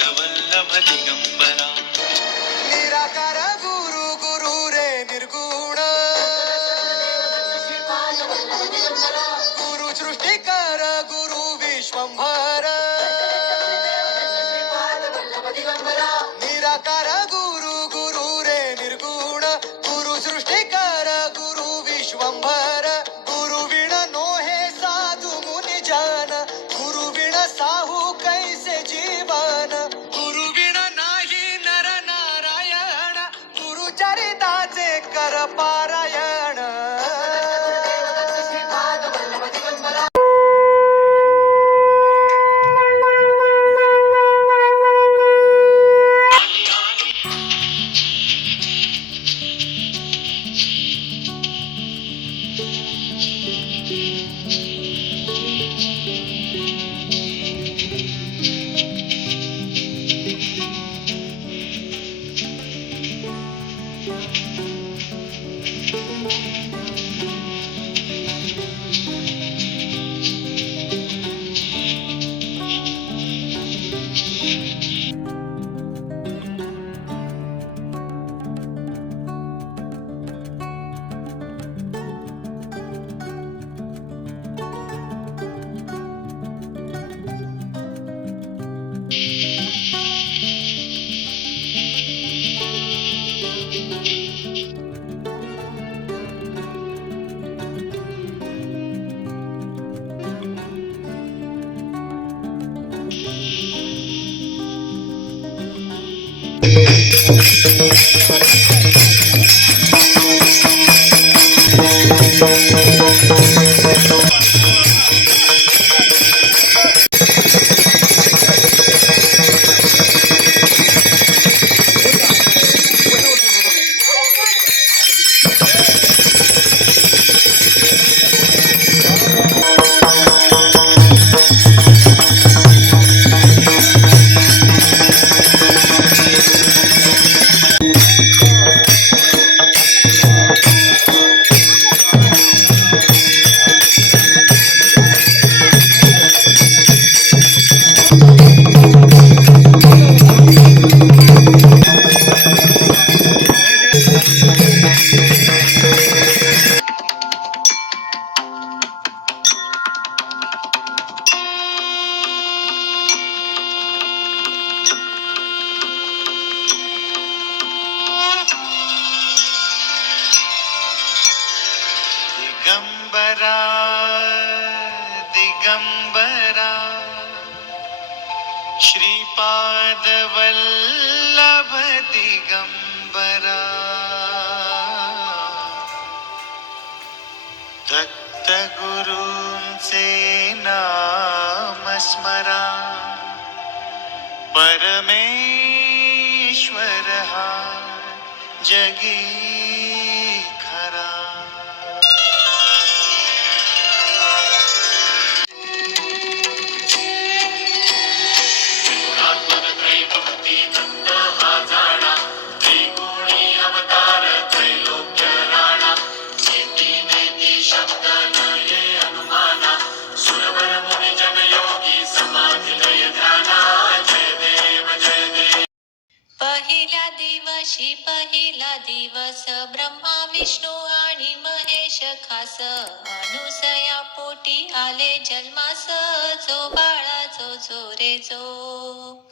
वल्लभ दिगंबरा निराकार गुरु गुरु रे निर्गुण गुरु सृष्टिकर गुरु विश्वंभर निराकार गुरु गुरु रे निर्गुण गुरु सृष्टिकर गुरु विश्वंभर गुरु विण नोहे साधु मुनि जन गुरु विण साहू कैसे जीवन गुरु विण नाही नर नारायण गुरु चरिताचे कर पारायण दिगंबरा दिगंबरा श्रीपाद वल्लभ दिगंबरा दत्त गुरूंचे नाम स्मरा परमेश्वर हा जगी खरा पहिला दिवस ब्रह्मा विष्णू आणि महेश खास अनुसया पोटी आले जन्मास जो बाळा जो जो रे जो